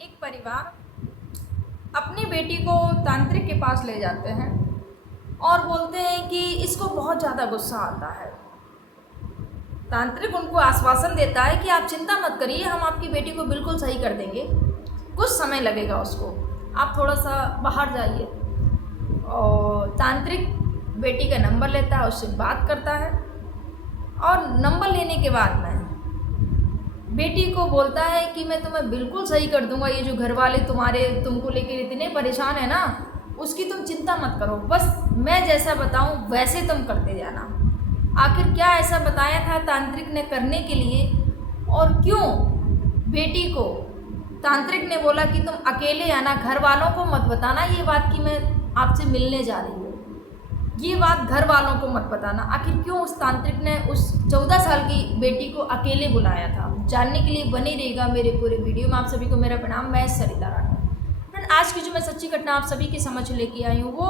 एक परिवार अपनी बेटी को तांत्रिक के पास ले जाते हैं और बोलते हैं कि इसको बहुत ज़्यादा गुस्सा आता है। तांत्रिक उनको आश्वासन देता है कि आप चिंता मत करिए, हम आपकी बेटी को बिल्कुल सही कर देंगे, कुछ समय लगेगा उसको, आप थोड़ा सा बाहर जाइए। और तांत्रिक बेटी का नंबर लेता है, उससे बात करता है और नंबर लेने के बाद में बेटी को बोलता है कि मैं तुम्हें बिल्कुल सही कर दूंगा, ये जो घर वाले तुमको लेकर इतने परेशान है ना, उसकी तुम चिंता मत करो, बस मैं जैसा बताऊं वैसे तुम करते जाना। आखिर क्या ऐसा बताया था तांत्रिक ने करने के लिए और क्यों बेटी को तांत्रिक ने बोला कि तुम अकेले आना, घर वालों को मत बताना ये बात कि मैं आपसे मिलने जा रही हूँ, ये बात घर वालों को मत बताना। आखिर क्यों उस तांत्रिक ने उस 14 साल की बेटी को अकेले बुलाया था, जानने के लिए बने रहेगा मेरे पूरे वीडियो में। आप सभी को मेरा प्रणाम, मैं सरिता राणा। फ्रेंड, आज की जो मैं सच्ची घटना आप सभी के समझ लेके आई हूँ वो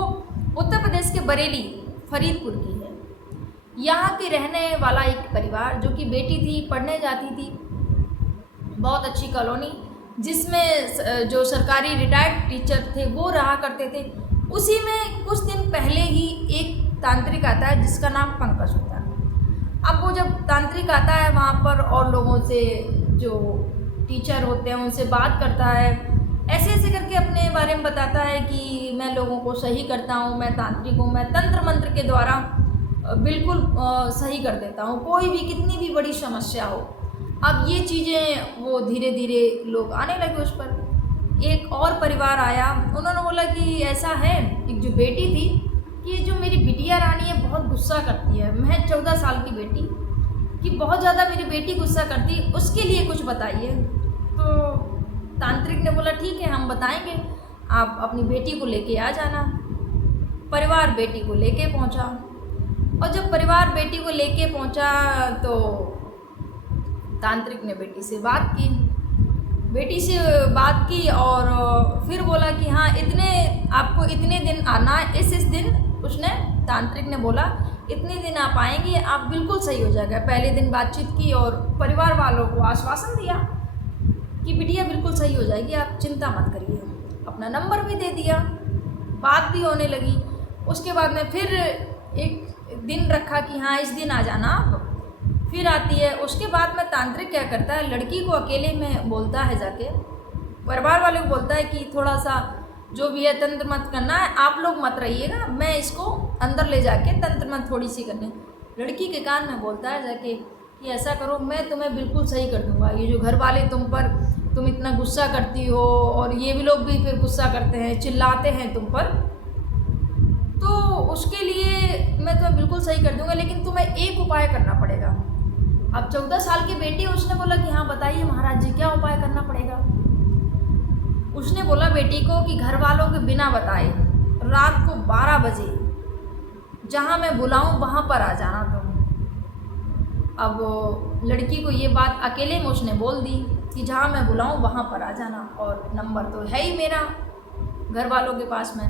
उत्तर प्रदेश के बरेली फरीदपुर की है। यहाँ के रहने वाला एक परिवार, जो कि बेटी थी, पढ़ने जाती थी, बहुत अच्छी कॉलोनी जिसमें जो सरकारी रिटायर्ड टीचर थे वो रहा करते थे, उसी में कुछ दिन पहले ही एक तांत्रिक आता है जिसका नाम पंकज होता है। अब वो जब तांत्रिक आता है वहाँ पर और लोगों से, जो टीचर होते हैं उनसे बात करता है, ऐसे ऐसे करके अपने बारे में बताता है कि मैं लोगों को सही करता हूँ, मैं तांत्रिक हूँ, मैं तंत्र मंत्र के द्वारा बिल्कुल सही कर देता हूँ, कोई भी कितनी भी बड़ी समस्या हो। अब ये चीज़ें वो धीरे धीरे लोग आने लगे उस पर। एक और परिवार आया, उन्होंने बोला कि ऐसा है, एक जो बेटी थी कि जो मेरी बिटिया रानी है बहुत गुस्सा करती है, मैं 14 साल की बेटी कि बहुत ज़्यादा मेरी बेटी गुस्सा करती है, उसके लिए कुछ बताइए। तो तांत्रिक ने बोला ठीक है, हम बताएंगे, आप अपनी बेटी को लेके आ जाना। परिवार बेटी को लेके पहुंचा और जब परिवार बेटी को लेके पहुंचा तो तांत्रिक ने बेटी से बात की और फिर बोला कि हाँ आपको इतने दिन आना है, इस दिन उसने तांत्रिक ने बोला इतने दिन आप आएंगे, आप बिल्कुल सही हो जाएगा। पहले दिन बातचीत की और परिवार वालों को आश्वासन दिया कि बिटिया बिल्कुल सही हो जाएगी, आप चिंता मत करिए। अपना नंबर भी दे दिया, बात भी होने लगी। उसके बाद में फिर एक दिन रखा कि हाँ इस दिन आ जाना आप। फिर आती है, उसके बाद में तांत्रिक क्या करता है, लड़की को अकेले में बोलता है, जाके परिवार वाले को बोलता है कि थोड़ा सा जो भी है तंत्र मंत्र करना है, आप लोग मत रहिएगा, मैं इसको अंदर ले जाके तंत्र मंत्र थोड़ी सी करने। लड़की के कान में बोलता है जाके कि ऐसा करो, मैं तुम्हें बिल्कुल सही कर दूंगा, ये जो घर वाले तुम इतना गुस्सा करती हो और ये भी लोग भी फिर गुस्सा करते हैं, चिल्लाते हैं तुम पर, तो उसके लिए मैं तुम्हें बिल्कुल सही कर दूंगा, लेकिन तुम्हें एक उपाय करना पड़ेगा। अब 14 साल की बेटी, उसने बोला कि हाँ बताइए महाराज जी, क्या उपाय करना पड़ेगा। उसने बोला बेटी को कि घर वालों के बिना बताए रात को 12 बजे जहाँ मैं बुलाऊं वहाँ पर आ जाना तुम। अब लड़की को ये बात अकेले में उसने बोल दी कि जहाँ मैं बुलाऊं वहाँ पर आ जाना, और नंबर तो है ही मेरा घर वालों के पास में,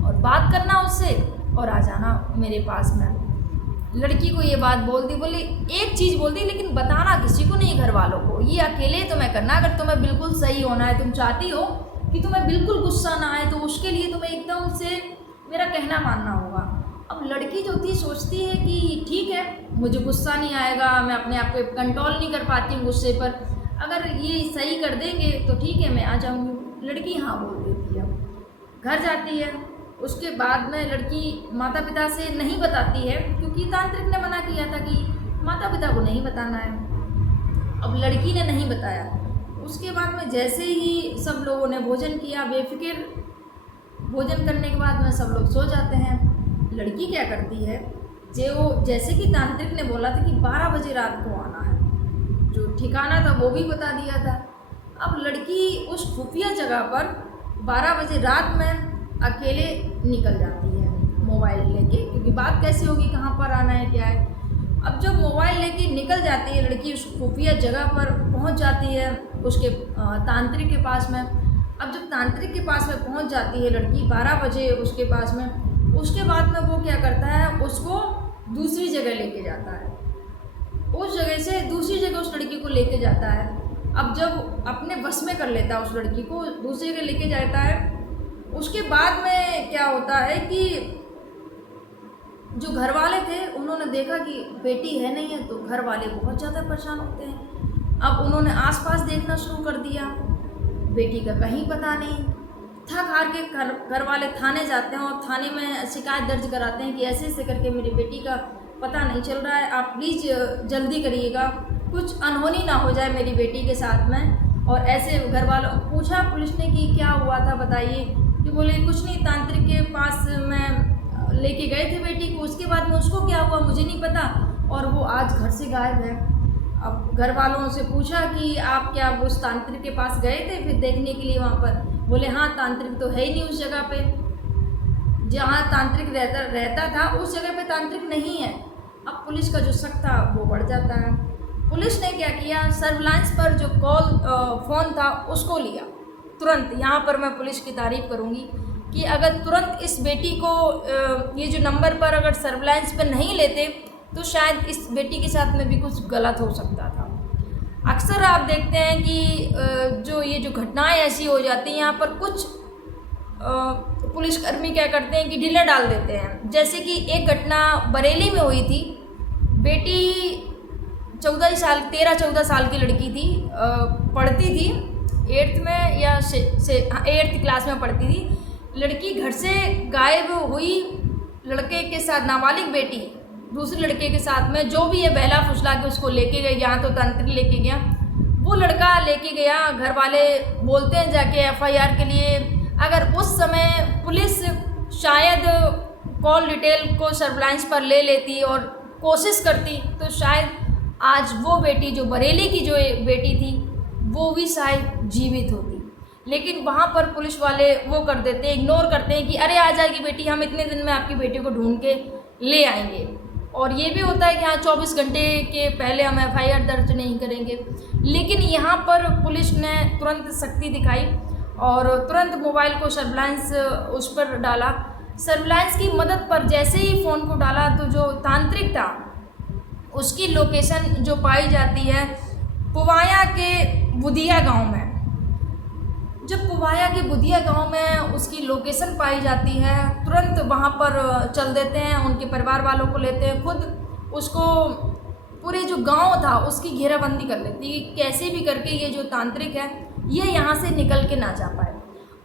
और बात करना उससे और आ जाना मेरे पास में। लड़की को ये बात बोल दी, बोली एक चीज़ बोल दी, लेकिन बताना किसी को नहीं, घर वालों को, ये अकेले तुम्हें करना। अगर तुम्हें बिल्कुल सही होना है, तुम चाहती हो कि तुम्हें बिल्कुल गुस्सा ना आए, तो उसके लिए तुम्हें एकदम से मेरा कहना मानना होगा। अब लड़की जो थी सोचती है कि ठीक है, मुझे गुस्सा नहीं आएगा, मैं अपने आप को कंट्रोल नहीं कर पाती हूँ गुस्से पर, अगर ये सही कर देंगे तो ठीक है, मैं आ जाऊँगी। लड़की हाँ बोल देती है, घर जाती है। उसके बाद में लड़की माता पिता से नहीं बताती है, क्योंकि तांत्रिक ने मना किया था कि माता पिता को नहीं बताना है। अब लड़की ने नहीं बताया। उसके बाद में जैसे ही सब लोगों ने भोजन किया, बेफिक्र भोजन करने के बाद में सब लोग सो जाते हैं। लड़की क्या करती है, जैसे कि तांत्रिक ने बोला था कि 12 बजे रात को आना है, जो ठिकाना था वो भी बता दिया था। अब लड़की उस खुफिया जगह पर 12 बजे रात में अकेले निकल जाती है मोबाइल लेके, क्योंकि बात कैसे होगी, कहाँ पर आना है, क्या है। अब जब मोबाइल लेके निकल जाती है लड़की, उस खुफिया जगह पर पहुंच जाती है उसके तांत्रिक के पास में। अब जब तांत्रिक के पास में पहुंच जाती है लड़की 12 बजे उसके पास में, उसके बाद में वो क्या करता है, उसको दूसरी जगह लेके जाता है, उस जगह से दूसरी जगह उस लड़की को लेके जाता है। अब जब अपने बस में कर लेता है उस लड़की को, दूसरे के लेके जाता है, उसके बाद में क्या होता है कि जो घर वाले थे उन्होंने देखा कि बेटी है नहीं है, तो घर वाले बहुत ज़्यादा परेशान होते हैं। अब उन्होंने आसपास देखना शुरू कर दिया, बेटी का कहीं पता नहीं। थक हार के घर वाले थाने जाते हैं और थाने में शिकायत दर्ज कराते हैं कि ऐसे ऐसे करके मेरी बेटी का पता नहीं चल रहा है, आप प्लीज़ जल्दी करिएगा, कुछ अनहोनी ना हो जाए मेरी बेटी के साथ में। और ऐसे घर वालों पूछा पुलिस ने कि क्या हुआ था बताइए, कि बोले कुछ नहीं, तांत्रिक के पास मैं लेके गए थे बेटी को, उसके बाद में उसको क्या हुआ मुझे नहीं पता, और वो आज घर से गायब है। अब घर वालों से पूछा कि आप क्या उस तांत्रिक के पास गए थे फिर देखने के लिए वहाँ पर, बोले हाँ तांत्रिक तो है ही नहीं उस जगह पे, जहाँ तांत्रिक रहता था उस जगह पे तांत्रिक नहीं है। अब पुलिस का जो शक था वो बढ़ जाता है। पुलिस ने क्या किया, सर्विलांस पर जो फ़ोन था उसको लिया तुरंत। यहाँ पर मैं पुलिस की तारीफ़ करूँगी कि अगर तुरंत इस बेटी को ये जो नंबर पर अगर सर्विलांस पर नहीं लेते तो शायद इस बेटी के साथ में भी कुछ गलत हो सकता था। अक्सर आप देखते हैं कि जो ये जो घटनाएं ऐसी हो जाती हैं, यहाँ पर कुछ पुलिसकर्मी क्या करते हैं कि ढीला डाल देते हैं। जैसे कि एक घटना बरेली में हुई थी, बेटी 13-14 साल की लड़की थी, पढ़ती थी 8th में या 8th क्लास में पढ़ती थी। लड़की घर से गायब हुई, लड़के के साथ, नाबालिग बेटी दूसरे लड़के के साथ में, जो भी है बहला फुसला के उसको लेके गए, यहाँ तो तांत्रिक लेके गया, वो लड़का लेके गया। घर वाले बोलते हैं जाके FIR के लिए। अगर उस समय पुलिस शायद कॉल डिटेल को सर्विलांस पर ले लेती और कोशिश करती तो शायद आज वो बेटी, जो बरेली की जो बेटी थी, वो भी शायद जीवित होती। लेकिन वहाँ पर पुलिस वाले वो कर देते हैं, इग्नोर करते हैं कि अरे आ जाएगी बेटी, हम इतने दिन में आपकी बेटी को ढूंढ के ले आएंगे। और ये भी होता है कि हाँ 24 घंटे के पहले हम FIR दर्ज नहीं करेंगे। लेकिन यहाँ पर पुलिस ने तुरंत सख्ती दिखाई और तुरंत मोबाइल को सर्विलांस उस पर डाला। सर्विलांस की मदद पर जैसे ही फ़ोन को डाला तो जो तांत्रिक था उसकी लोकेशन जो पाई जाती है पुवाया के बुधिया गांव में। जब पुवाया के बुधिया गांव में उसकी लोकेशन पाई जाती है, तुरंत वहां पर चल देते हैं, उनके परिवार वालों को लेते हैं, खुद उसको पूरे जो गांव था उसकी घेराबंदी कर लेती है, कैसे भी करके ये जो तांत्रिक है ये यहाँ से निकल के ना जा पाए।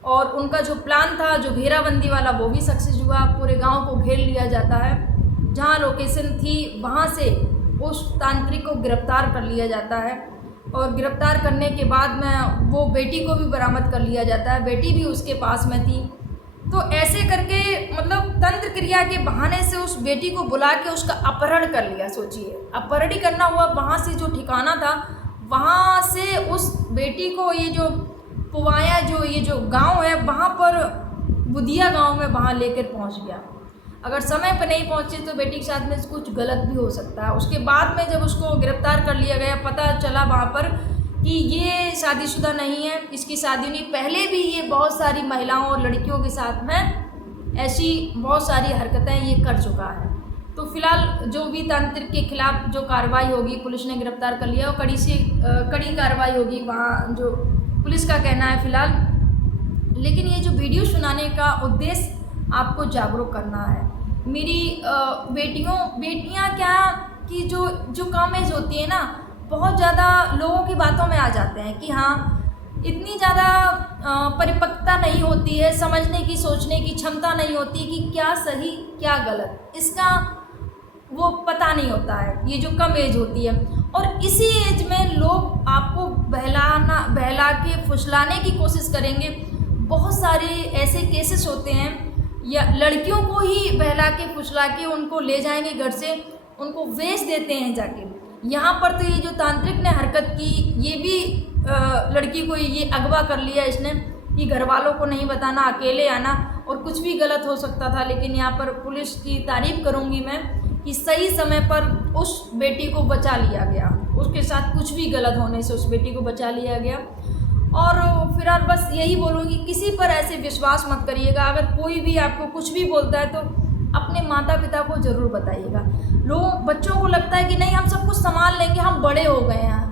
और उनका जो प्लान था जो घेराबंदी वाला वो भी सक्सेस हुआ। पूरे गांव को घेर लिया जाता है, जहाँ लोकेशन थी वहाँ से उस तांत्रिक को गिरफ्तार कर लिया जाता है। और गिरफ्तार करने के बाद में वो बेटी को भी बरामद कर लिया जाता है, बेटी भी उसके पास में थी। तो ऐसे करके मतलब तंत्र क्रिया के बहाने से उस बेटी को बुला के उसका अपहरण कर लिया। सोचिए अपहरण ही करना हुआ, वहाँ से जो ठिकाना था वहाँ से उस बेटी को ये जो पुवाया जो ये जो गांव है वहाँ पर बुधिया गांव में वहाँ लेकर पहुँच गया। अगर समय पर नहीं पहुँचे तो बेटी के साथ में कुछ गलत भी हो सकता है। उसके बाद में जब उसको गिरफ्तार कर लिया गया, पता चला वहाँ पर कि ये शादीशुदा नहीं है, इसकी शादी नहीं, पहले भी ये बहुत सारी महिलाओं और लड़कियों के साथ में ऐसी बहुत सारी हरकतें ये कर चुका है। तो फिलहाल जो भी तांत्रिक के खिलाफ जो कार्रवाई होगी, पुलिस ने गिरफ्तार कर लिया और कड़ी से कड़ी कार्रवाई होगी, वहाँ जो पुलिस का कहना है फिलहाल। लेकिन ये जो वीडियो सुनाने का उद्देश्य आपको जागरूक करना है। मेरी बेटियाँ क्या कि जो कम एज होती है ना, बहुत ज़्यादा लोगों की बातों में आ जाते हैं कि हाँ इतनी ज़्यादा परिपक्वता नहीं होती है, समझने की सोचने की क्षमता नहीं होती कि क्या सही क्या गलत, इसका वो पता नहीं होता है, ये जो कम एज होती है। और इसी एज में लोग आपको बहला के फुसलाने की कोशिश करेंगे। बहुत सारे ऐसे केसेस होते हैं, या लड़कियों को ही बहला के फुसला के उनको ले जाएंगे घर से, उनको बेच देते हैं जाके। यहाँ पर तो ये जो तांत्रिक ने हरकत की, ये भी लड़की को ये अगवा कर लिया इसने कि घर वालों को नहीं बताना, अकेले आना, और कुछ भी गलत हो सकता था। लेकिन यहाँ पर पुलिस की तारीफ़ करूँगी मैं कि सही समय पर उस बेटी को बचा लिया गया, उसके साथ कुछ भी गलत होने से उस बेटी को बचा लिया गया। और फिलहाल बस यही बोलूँगी, किसी पर ऐसे विश्वास मत करिएगा। अगर कोई भी आपको कुछ भी बोलता है तो अपने माता पिता को ज़रूर बताइएगा। बच्चों को लगता है कि नहीं हम सब कुछ संभाल लेंगे, हम बड़े हो गए हैं,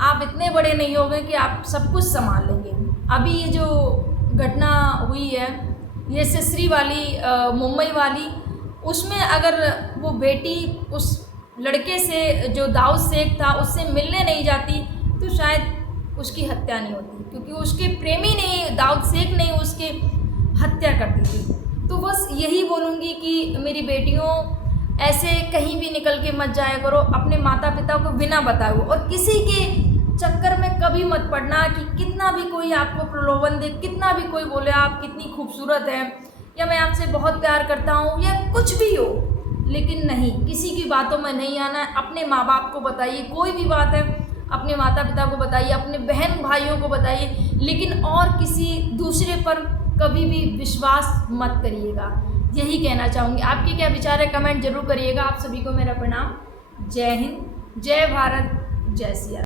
आप इतने बड़े नहीं हो गए कि आप सब कुछ संभाल लेंगे। अभी ये जो घटना हुई है ये सिसरी वाली मुंबई वाली, उसमें अगर वो बेटी उस लड़के से जो दाऊद शेख था उससे मिलने नहीं जाती तो शायद उसकी हत्या नहीं होती, क्योंकि उसके प्रेमी ने, दाऊद शेख ने उसके हत्या कर दी थी। तो बस यही बोलूँगी कि मेरी बेटियों, ऐसे कहीं भी निकल के मत जाया करो, अपने माता पिता को बिना बताए हुए, और किसी के चक्कर में कभी मत पड़ना कि कितना भी कोई आपको प्रलोभन दे, कितना भी कोई बोले आप कितनी खूबसूरत हैं या मैं आपसे बहुत प्यार करता हूँ या कुछ भी हो, लेकिन नहीं, किसी की बातों में नहीं आना है। अपने माँ बाप को बताइए, कोई भी बात है अपने माता पिता को बताइए, अपने बहन भाइयों को बताइए, लेकिन और किसी दूसरे पर कभी भी विश्वास मत करिएगा। यही कहना चाहूँगी। आपके क्या विचार है कमेंट जरूर करिएगा। आप सभी को मेरा प्रणाम। जय हिंद, जय भारत, जय सिया।